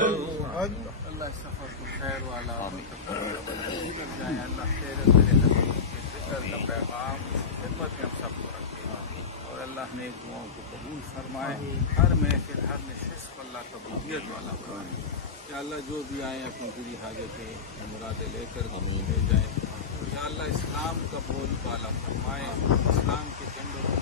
अल्लाह सफर को खैर वाला लग जाए। अल्लाह तेरे मेरे नबी के जिक्र का पैगाम खिदमत में हम सबको रखे और अल्लाह ने दुआओं को कबूल फरमाए। हर महफिल हर नशिस्त को अल्लाह कबूलियत वाला बनाए। या अल्लाह जो भी आए अपनी पूरी हाजतें मुरादें लेकर ले जाए। या अल्लाह इस्लाम का बोल बाला फरमाए, इस्लाम के झंडों को